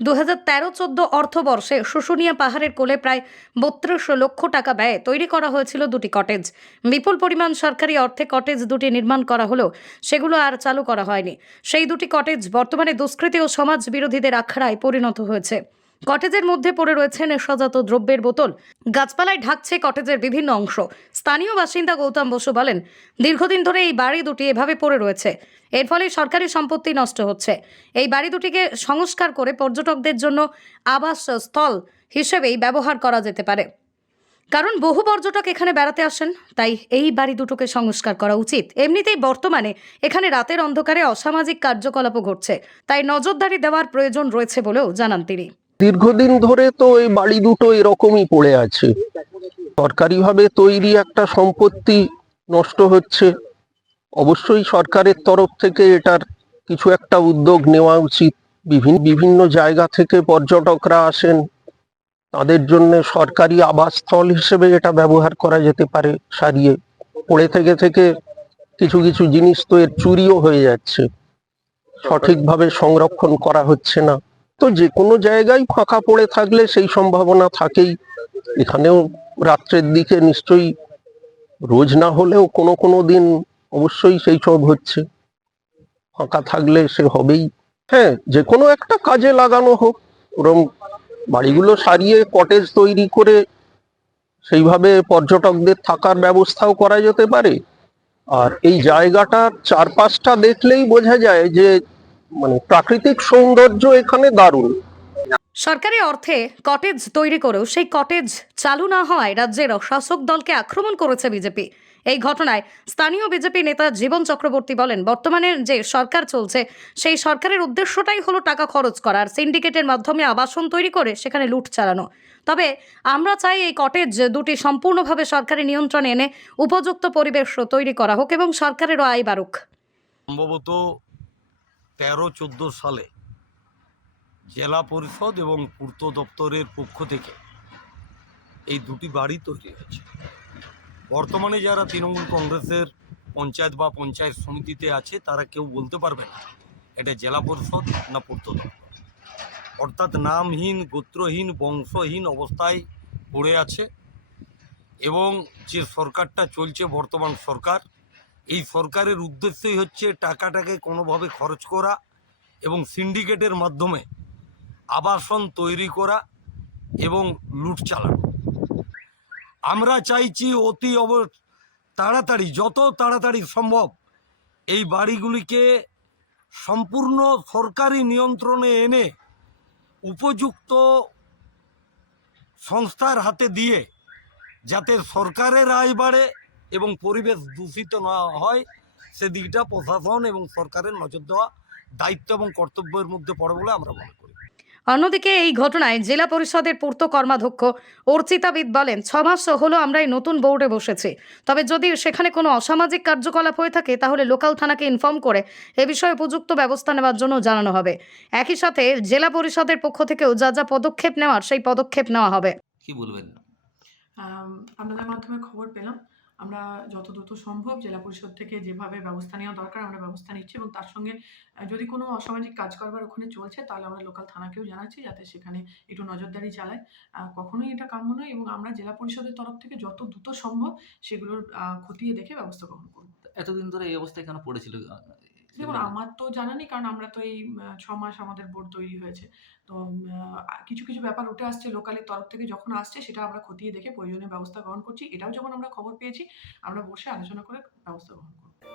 দু হাজার তেরো চোদ্দ অর্থবর্ষে শুশুনিয়া পাহাড়ের কোলে প্রায় বত্রিশশো লক্ষ টাকা ব্যয়ে তৈরি করা হয়েছিল দুটি কটেজ। বিপুল পরিমাণ সরকারি অর্থে কটেজ দুটি নির্মাণ করা হলেও সেগুলো আর চালু করা হয়নি। সেই দুটি কটেজ বর্তমানে দুষ্কৃতি ও সমাজ বিরোধীদের আখড়ায় পরিণত হয়েছে। কটেজের মধ্যে পড়ে রয়েছে নেশাজাত দ্রব্যের বোতল। গাছপালায় ঢাকছে কটেজের বিভিন্ন অংশ। স্থানীয় বাসিন্দা গৌতম বসু বলেন, দীর্ঘদিন ধরে এই বাড়ি দুটি এভাবে পড়ে রয়েছে। এর ফলে সরকারি সম্পত্তি নষ্ট হচ্ছে। এই বাড়ি দুটিকে সংস্কার করে পর্যটকদের জন্য আবাস স্থল হিসেবেই ব্যবহার করা যেতে পারে। কারণ বহু পর্যটক এখানে বেড়াতে আসেন, তাই এই বাড়ি দুটোকে সংস্কার করা উচিত। এমনিতেই বর্তমানে এখানে রাতের অন্ধকারে অসামাজিক কার্যকলাপও ঘটছে, তাই নজরদারি দেওয়ার প্রয়োজন রয়েছে বলেও জানান তিনি। দীর্ঘদিন ধরে তো এই বাড়ি দুটো এরকমই পড়ে আছে। সরকারিভাবে তৈরি একটা সম্পত্তি নষ্ট হচ্ছে। অবশ্যই সরকারের তরফ থেকে এটার কিছু একটা উদ্যোগ নেওয়া উচিত। বিভিন্ন বিভিন্ন জায়গা থেকে পর্যটকরা আসেন। তাদের জন্য সরকারি আবাসস্থল হিসেবে এটা ব্যবহার করা যেতে পারে, সারিয়ে। পড়ে থেকে থেকে কিছু কিছু জিনিস তো এর চুরিও হয়ে যাচ্ছে। সঠিকভাবে সংরক্ষণ করা হচ্ছে না। তো যে কোনো জায়গায় ফাঁকা পড়ে থাকলে সেই সম্ভাবনা থাকেই। এখানেও রাত্রের দিকে নিশ্চয়ই রোজ না হলেও কোনো কোনো দিন অবশ্যই সেই সব হচ্ছে। ফাঁকা থাকলে সে হবেই। হ্যাঁ যে কোনো একটা কাজে লাগানো হোক, ওরম বাড়িগুলো সারিয়ে কটেজ তৈরি করে সেইভাবে পর্যটকদের থাকার ব্যবস্থাও করা যেতে পারে। আর এই জায়গাটার চারপাশটা দেখলেই বোঝা যায় যে মানে প্রাকৃতিক সৌন্দর্য এখানে দারুণ। সরকারি অর্থে কটেজ তৈরি করেও সেই কটেজ চালু না হওয়ায় রাজ্যের শাসক দলকে আক্রমণ করেছে বিজেপি। এই ঘটনায় স্থানীয় বিজেপি নেতা জীবন চক্রবর্তী বলেন বর্তমানে যে সরকার চলছে সেই সরকারের উদ্দেশ্যটাই হলো টাকা খরচ করার সিন্ডিকেটের মাধ্যমে আবাসন তৈরি করে সেখানে লুট চালানো। তবে আমরা চাই এই কটেজ দুটি সম্পূর্ণভাবে সরকারি নিয়ন্ত্রণে এনে উপযুক্ত পরিবেশ তৈরি করা হোক এবং সরকারেরও আয় বাড়ুক। সম্ভবত তেরো চোদ্দ সালে জেলা পরিষদ এবং পূর্ত দপ্তরের পক্ষ থেকে এই দুটি বাড়ি তৈরি হয়েছে। বর্তমানে যারা তৃণমূল কংগ্রেসের পঞ্চায়েত বা পঞ্চায়েত সমিতিতে আছে, তারা কেউ বলতে পারবে না এটা জেলা পরিষদ না পূর্ত দপ্তর। অর্থাৎ নামহীন, গোত্রহীন, বংশহীন অবস্থায় পড়ে আছে এবং যে সরকারটা চলছে, বর্তমান সরকার এই সরকারের উদ্দেশ্যই হচ্ছে টাকাটাকে কোনোভাবে খরচ করা এবং সিন্ডিকেটের মাধ্যমে আবাসন তৈরি করা এবং লুট চালানো। আমরা চাইছি অতি অব তাড়াতাড়ি, যত তাড়াতাড়ি সম্ভব এই বাড়িগুলিকে সম্পূর্ণ সরকারি নিয়ন্ত্রণে এনে উপযুক্ত সংস্থার হাতে দিয়ে যাতে সরকারের আয় বাড়ে এবং পরিবেশ দূষিত না হয় সেদিকটা প্রশাসন এবং সরকারের নজর দেওয়া দায়িত্ব এবং কর্তব্যের মধ্যে পড়ে বলে আমরা মনে করি। অন্যদিকে এই ঘটনায় জেলা পরিষদের পূর্ত কর্মাধ্যক্ষ অর্চিতাবিদ বলেন ছ মাস হলো আমরা এই নতুন বোর্ডে বসেছি। তবে যদি সেখানে কোনো অসামাজিক কার্যকলাপ হয়ে থাকে তাহলে লোকাল থানাকে ইনফর্ম করে এ বিষয়ে উপযুক্ত ব্যবস্থা নেওয়ার জন্য জানানো হবে। একই সাথে জেলা পরিষদের পক্ষ থেকেও যা যা পদক্ষেপ নেওয়ার সেই পদক্ষেপ নেওয়া হবে। কি বলবেন? আম, আপনাদের মাধ্যমে খবর পেলাম। আমরা যত দ্রুত সম্ভব জেলা পরিষদ থেকে যেভাবে ব্যবস্থা নেওয়া দরকার আমরা ব্যবস্থা নিচ্ছি এবং তার সঙ্গে যদি কোনো অসামাজিক কাজ করবার ওখানে চলছে তাহলে আমরা লোকাল থানাকেও জানাচ্ছি যাতে সেখানে একটু নজরদারি চালায়। কখনোই এটা কাম্য নয় এবং আমরা জেলা পরিষদের তরফ থেকে যত দ্রুত সম্ভব সেগুলোর খতিয়ে দেখে ব্যবস্থা গ্রহণ করব। এতদিন ধরে এই অবস্থায় কেন পড়েছিল? দেখুন আমার তো জানা নেই কারণ আমরা তো এই ছ মাস আমাদের বোর্ড তৈরি হয়েছে। তো কিছু কিছু ব্যাপার উঠে আসছে লোকালের তরফ থেকে যখন আসছে সেটা আমরা খতিয়ে দেখে প্রয়োজনীয় ব্যবস্থা গ্রহণ করছি। এটাও যখন আমরা খবর পেয়েছি আমরা বসে আলোচনা করে ব্যবস্থা গ্রহণ করব